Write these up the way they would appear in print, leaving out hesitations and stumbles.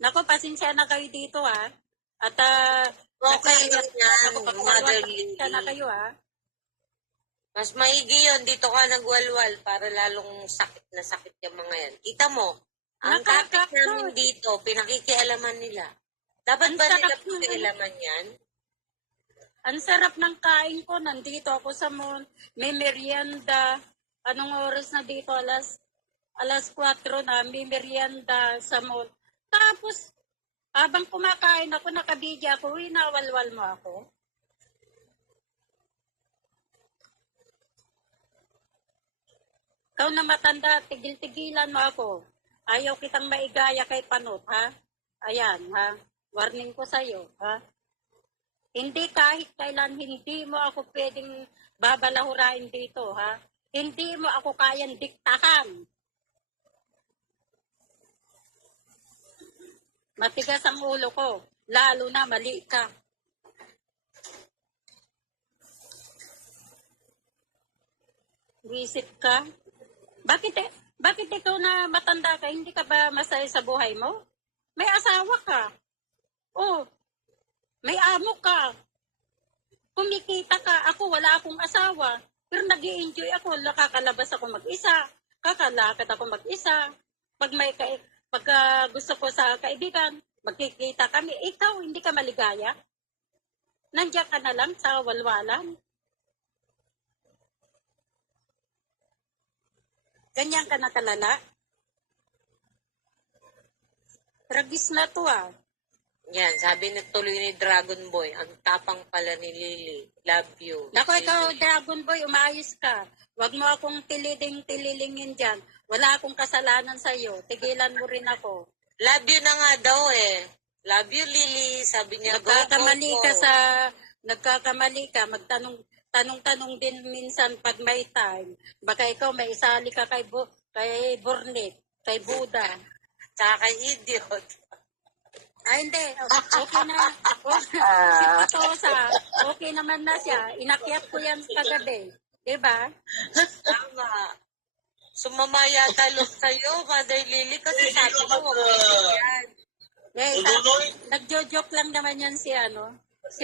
Nako, pasensya na kayo dito ha. At Okay lang yan, Mother pasensya na Lily. kayo ha. Mas maigi yun, dito ka nagwalwal para lalong sakit na sakit yung mga yan. Kita mo, ang topic namin dito, pinakikialaman nila. Dapat ba nila pakialaman yan? Ang sarap ng kain ko. Nandito ako sa mall. May merienda. Anong oras na dito? Alas 4 na. May merienda sa mall. Tapos, habang kumakain ako, nakabidya ako, nawalwal mo ako. Ikaw na matanda, tigil-tigilan mo ako. Ayaw kitang maigaya kay Panot, ha? Ayan, ha? Warning ko sa'yo, ha? Hindi kahit kailan, hindi mo ako pwedeng babalahurain dito, ha? Hindi mo ako kayang diktahan. Matigas ang ulo ko, lalo na mali ka. Visit ka? Bakit ikaw na matanda ka, hindi ka ba masaya sa buhay mo? May asawa ka. Oh, may amo ka. Kumikita ka. Ako, wala akong asawa. Pero nag-i-enjoy ako. Nakakalabas ako mag-isa. Kakalakad ako mag-isa. Pag gusto ko sa kaibigan, magkikita kami. Ikaw, hindi ka maligaya. Nandiyan ka na lang sa walwalan. Ganyan ka na kalala. Tragis na to ah. Yan, sabi na tuloy ni Dragon Boy, ang tapang pala ni Lily. Love you. Nako, ikaw, Dragon Boy, umayos ka. Huwag mo akong tililingin dyan. Wala akong kasalanan sa'yo. Tigilan mo rin ako. Love you na nga daw eh. Love you, Lily. Sabi niya, Nagkakamali ka, tanong din minsan pag may time. Baka ikaw may isali ka kay Burnik, kay Buda. Tsaka kay Idiot. Ay, hindi. Okay na. Si Patosa, okay naman na siya. Inakyat ko yan kagabi. Diba? Tama. Sumama yata look sa'yo, Mother Lily, kasi sabi mo, wag mo yan. Nagjo-joke lang naman yan si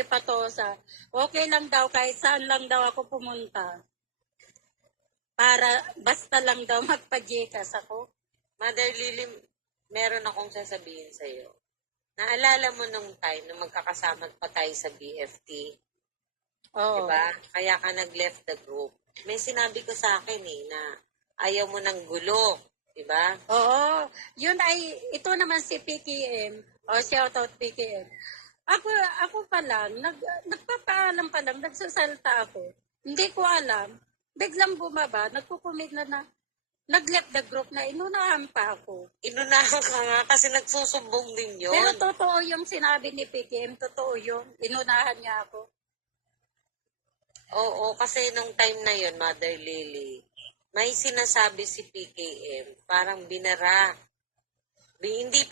Patosa. Okay lang daw, kahit saan lang daw ako pumunta. Basta lang daw magpa-Gcash ako. Mother Lily, meron akong sasabihin sa'yo. Naalala mo nung time na magkakasama pa tayo sa BFT? Oo. Diba? Kaya ka nag-left the group. May sinabi ko sa akin na ayaw mo ng gulo. Diba? Oo. Ito naman si PKM. Shoutout PKM. Ako pa lang, nagpapaalam pa lang, nagsasalta ako. Hindi ko alam. Biglang bumaba, nagkukumit na nag-left the group na inunahan pa ako. Inunahan ka nga kasi nagsusumbong din yun. Pero totoo yung sinabi ni PKM, totoo yung inunahan niya ako. Oo, kasi nung time na yun, Mother Lily, may sinasabi si PKM, parang binara. Hindi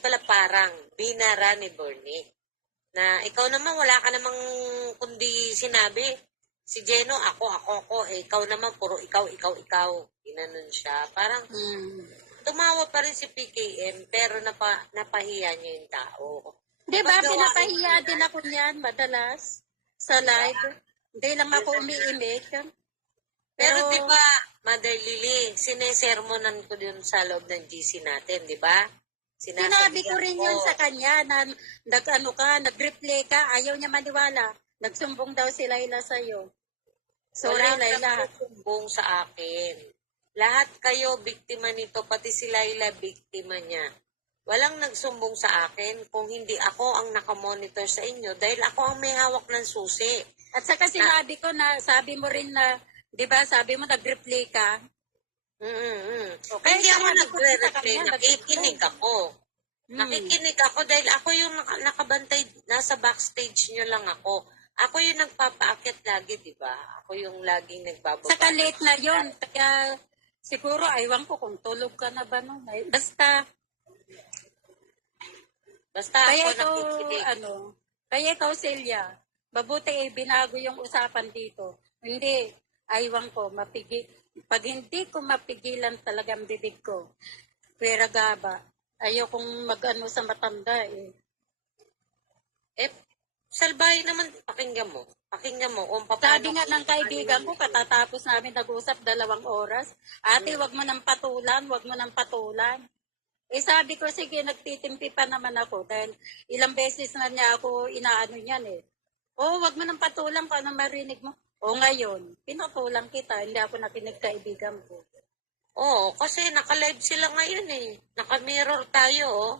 pala parang, binara ni Bernie. Na ikaw naman, wala ka namang kundi sinabi. Si Jeno, ako, ikaw naman, puro ikaw. Ginanon siya. Parang, tumawa pa rin si PKM, pero napahiya niya yung tao. Diba, pinapahiya din ako niyan, madalas, sa live. Hindi lang ako umiimik. Pero diba, Mother Lily, sinesermonan ko dun sa loob ng GC natin, diba? Sinabi ko rin yun sa kanya na nag-replay ka, ayaw niya maniwala. Nagsumbong daw si Laila sa'yo. Sorry, Laila. Wala nagsumbong sa akin. Lahat kayo biktima nito, pati si Laila biktima niya. Walang nagsumbong sa akin kung hindi ako ang nakamonitor sa inyo dahil ako ang may hawak ng susi. At saka sinabi ko na, sabi mo rin na, di ba, sabi mo nag-replay ka? Okay, hindi ako nagre-replay, nakikinig ako. Nakikinig ako dahil ako yung nakabantay, nasa backstage nyo lang ako. Ako yung nagpapaakyat lagi, di ba? Ako yung laging nagbababa. Saka late na yun. Kaya siguro, aywan ko kung tulog ka na ba nun. Basta kaya ako nakikinig. Kaya ikaw, Celia, mabuti binago yung usapan dito. Hindi, aywan ko, pag hindi ko mapigilan talaga ang bibig ko, pera gaba, Ayokong mag-ano sa matanda eh. Eh, salbahe naman, pakinggan mo. Pakinggan mo kung paano. Sabi nga ng kaibigan ko, katatapos namin nag-usap 2 oras, ate, wag mo nang patulan, wag mo nang patulan. Eh sabi ko, sige, nagtitimpi pa naman ako dahil ilang beses na niya ako inaano niyan eh. Oh, wag mo nang patulan kung ano marinig mo. O ngayon, pinatulan kita, hindi ako nakinig kaibigan ko. Oo, kasi naka-live sila ngayon eh. Naka-mirror tayo, oh.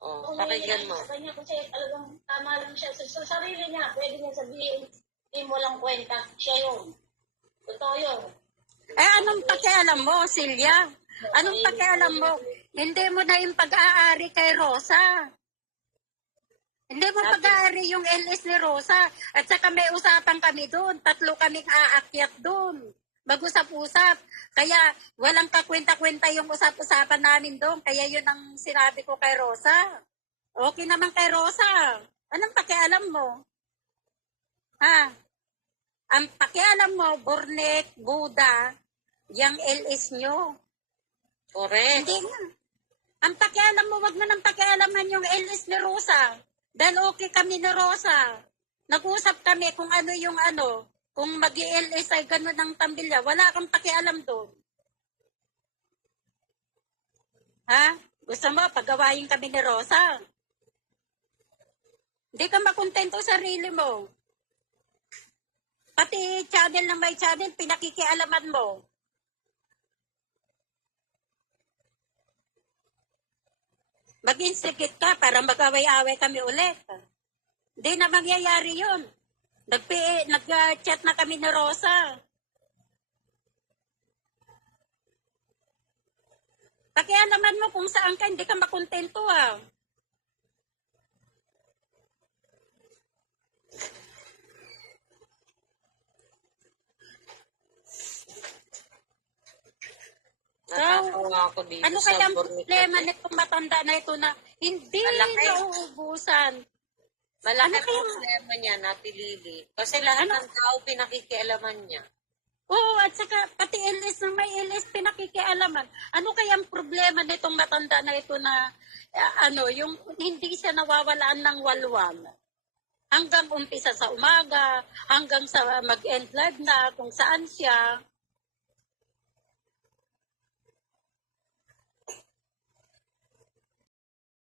Oh, pakinggan mo. Sa kanya kasi talagang tama lang siya. Sa sarili niya, pwede niya sabihin, hindi mo lang kwenta, siya yun. Totoo yun. Eh anong pakialam mo, Silya? Anong pakialam mo? Hindi mo na yung pag-aari kay Rosa. Hindi mo pag-aari yung LS ni Rosa. At saka may usapan kami doon. 3 kaming aakyat doon. Mag-usap-usap. Kaya walang kakwenta-kwenta yung usap-usapan namin doon. Kaya yun ang sinabi ko kay Rosa. Okay naman kay Rosa. Anong pakialam mo? Ha? Ang pakialam mo, Bornek, Buda, yung LS nyo. Correct. Hindi nga. Ang pakialam mo, wag mo nang pakialaman yung LS ni Rosa. Dahil okay kami ni Rosa. Nag-usap kami kung ano yung ano. Kung mag-LS ay gano'n ng tambilya. Wala kang pakialam doon. Ha? Gusto mo, pagawain kami ni Rosa? Hindi ka makontento sa sarili mo. Pati channel ng may channel, pinakikialaman mo. Mag-instigate ka para mag-away-away kami ulit. Hindi na mangyayari yun. Nag-chat na kami ni Rosa. Pakialaman mo kung saan ka, hindi ka makontento ah. Natatawa ako dito Ano sa kaya ang Borneo. problema nitong matanda na ito na hindi Malaki. nauubusan? Malaki Ano ang kaya- problema niya, Nati Lily. Kasi lahat ng tao pinakikialaman niya. Oo, at saka pati LS na may LS pinakikialaman. Ano kaya ang problema nitong matanda na ito na yung hindi siya nawawalaan ng walwal? Hanggang umpisa sa umaga, hanggang sa mag-end live na kung saan siya.